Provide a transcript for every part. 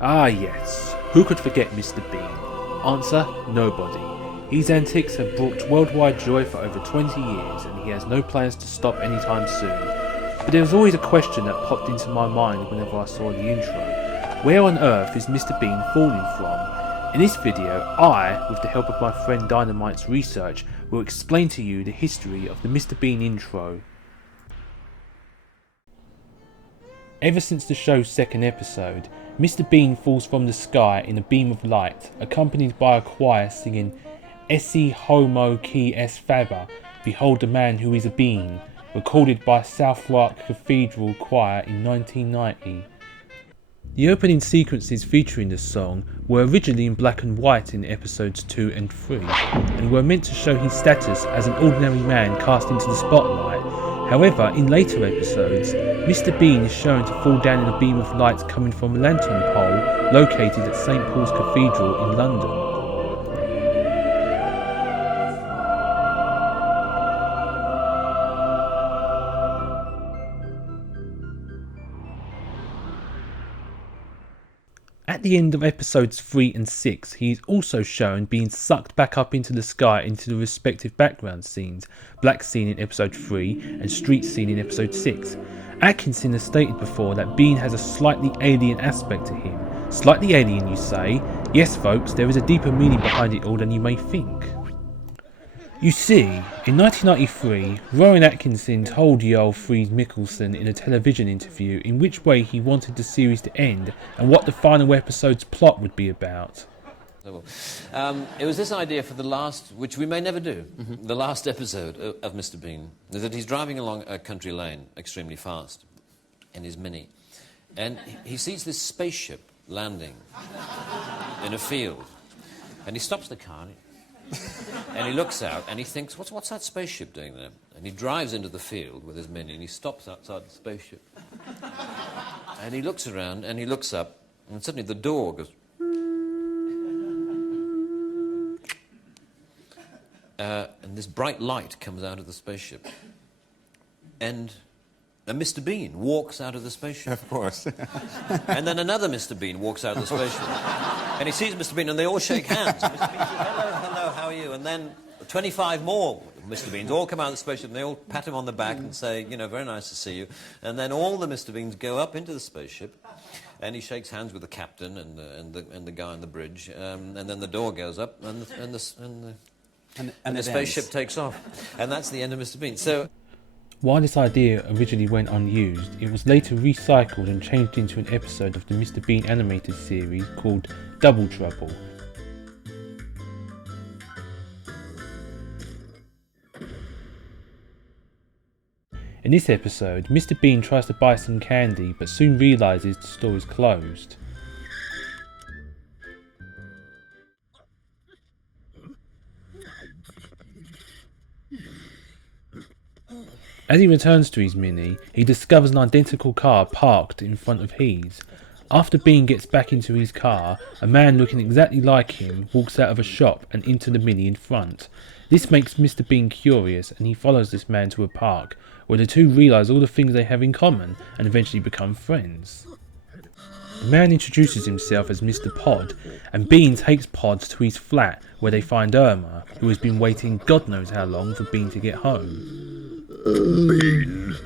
Ah yes, who could forget Mr. Bean? Answer, nobody. His antics have brought worldwide joy for over 20 years and he has no plans to stop anytime soon. But there was always a question that popped into my mind whenever I saw the intro. Where on earth is Mr. Bean falling from? In this video, I, with the help of my friend Dynamite's research, will explain to you the history of the Mr. Bean intro. Ever since the show's second episode, Mr. Bean falls from the sky in a beam of light, accompanied by a choir singing Esse Homo Qui Es Faber, Behold a Man Who Is a Bean, recorded by Southwark Cathedral Choir in 1990. The opening sequences featuring the song were originally in black and white in episodes 2 and 3, and were meant to show his status as an ordinary man cast into the spotlight. However, in later episodes, Mr. Bean is shown to fall down in a beam of light coming from a lantern pole located at St. Paul's Cathedral in London. At the end of episodes 3 and 6, he is also shown being sucked back up into the sky into the respective background scenes, black scene in episode 3 and street scene in episode 6. Atkinson has stated before that Bean has a slightly alien aspect to him. Slightly alien, you say? Yes folks, there is a deeper meaning behind it all than you may think. You see, in 1993, Rowan Atkinson told Joel Fried Mikkelsen in a television interview in which way he wanted the series to end and what the final episode's plot would be about. It was this idea for the last, which we may never do, the last episode of Mr. Bean, is that he's driving along a country lane extremely fast in his Mini, and he sees this spaceship landing in a field, and he stops the car, and he looks out and he thinks, what's that spaceship doing there? And he drives into the field with his Mini and he stops outside the spaceship. And he looks around and he looks up and suddenly the door goes... and this bright light comes out of the spaceship. And Mr. Bean walks out of the spaceship. Of course. And then another Mr. Bean walks out of the spaceship. And he sees Mr. Bean and they all shake hands. Mr. Bean says, hello, how are you? And then 25 more Mr. Beans all come out of the spaceship and they all pat him on the back and say, you know, very nice to see you. And then all the Mr. Beans go up into the spaceship and he shakes hands with the captain and the guy on the bridge. And then the door goes up and the spaceship takes off. And that's the end of Mr. Bean. So, while this idea originally went unused, it was later recycled and changed into an episode of the Mr. Bean animated series called Double Trouble. In this episode, Mr. Bean tries to buy some candy but soon realises the store is closed. As he returns to his Mini, he discovers an identical car parked in front of his. After Bean gets back into his car, a man looking exactly like him walks out of a shop and into the Mini in front. This makes Mr. Bean curious and he follows this man to a park, where the two realise all the things they have in common and eventually become friends. The man introduces himself as Mr. Pod, and Bean takes Pod to his flat where they find Irma, who has been waiting God knows how long for Bean to get home. Bean,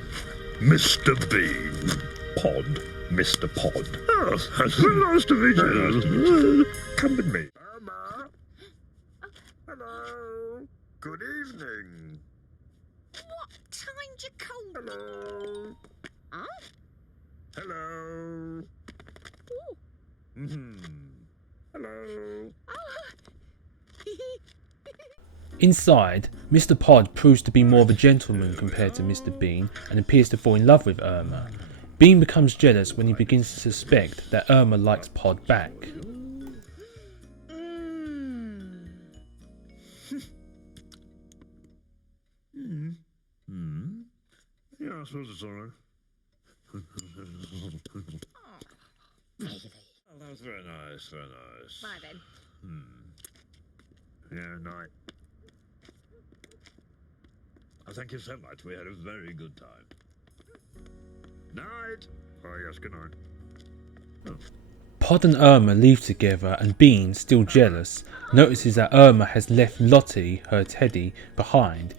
Mr. Bean, Pod, Mr. Pod. Oh, nice to meet you. Come with me. Irma. Hello. Good evening. What time do you call? Hello. Huh? Hello. Ooh. Hello. Inside, Mr. Pod proves to be more of a gentleman compared to Mr. Bean and appears to fall in love with Irma. Bean becomes jealous when he begins to suspect that Irma likes Pod back. Yeah, I suppose it's all right. Baby. Oh, that was very nice, very nice. Bye then. Yeah, night. Thank you so much. We had a very good time. Night. Oh, yes, good night. Oh. Pod and Irma leave together, and Bean, still jealous, notices that Irma has left Lottie, her teddy, behind.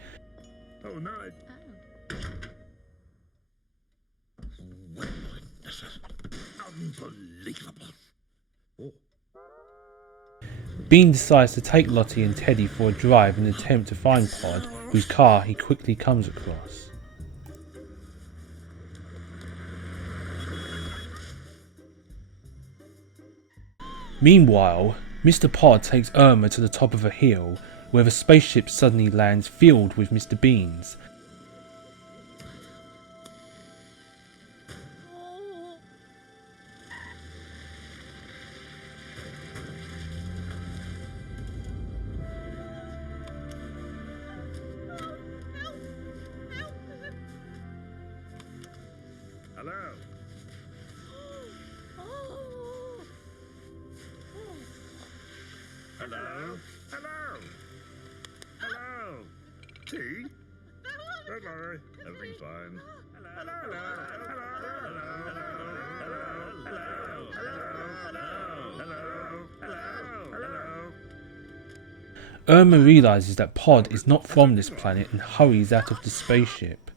Oh no. This is unbelievable. Oh. Bean decides to take Lottie and Teddy for a drive in an attempt to find Pod, whose car he quickly comes across. Meanwhile, Mr. Pod takes Irma to the top of a hill, where the spaceship suddenly lands filled with Mr. Beans. Hello. Hello. Hello. Hello. Tea? Don't worry, everything's fine. Hello. Hello. Irma realises that Pod is not from this planet and hurries out of the spaceship.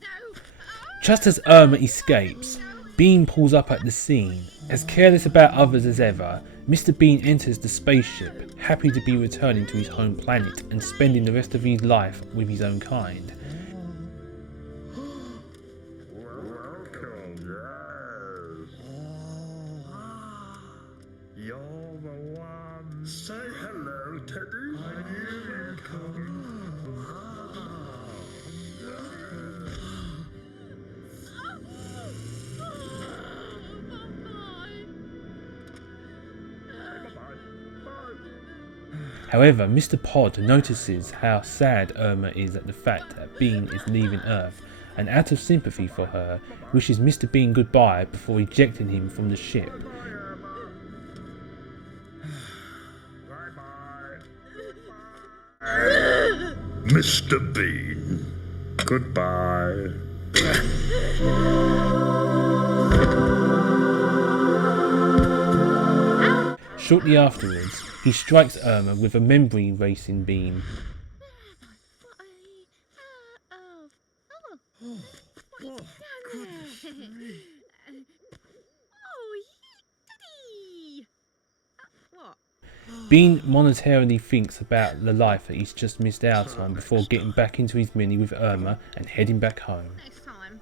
Just as Irma escapes, Bean pulls up at the scene. As careless about others as ever, Mr. Bean enters the spaceship, happy to be returning to his home planet and spending the rest of his life with his own kind. Welcome, yes. You're the one. Say hello, Teddy. I knew you'd come. However, Mr. Pod notices how sad Irma is at the fact that Bean is leaving Earth, and out of sympathy for her, wishes Mr. Bean goodbye before ejecting him from the ship. Mr. Bean, goodbye. Shortly afterwards, he strikes Irma with a memory erasing beam. Bean monetarily thinks about the life that he's just missed out on before getting back into his mini with Irma and heading back home. Next time.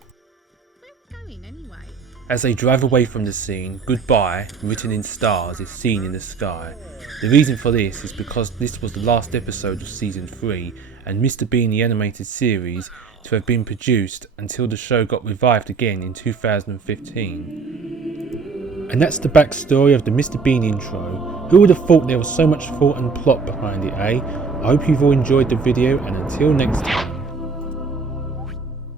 Where are we going anyway? As they drive away from the scene, "Goodbye," written in stars, is seen in the sky. The reason for this is because this was the last episode of Season 3 and Mr. Bean the animated series to have been produced until the show got revived again in 2015. And that's the backstory of the Mr. Bean intro. Who would have thought there was so much thought and plot behind it, eh? I hope you've all enjoyed the video, and until next time.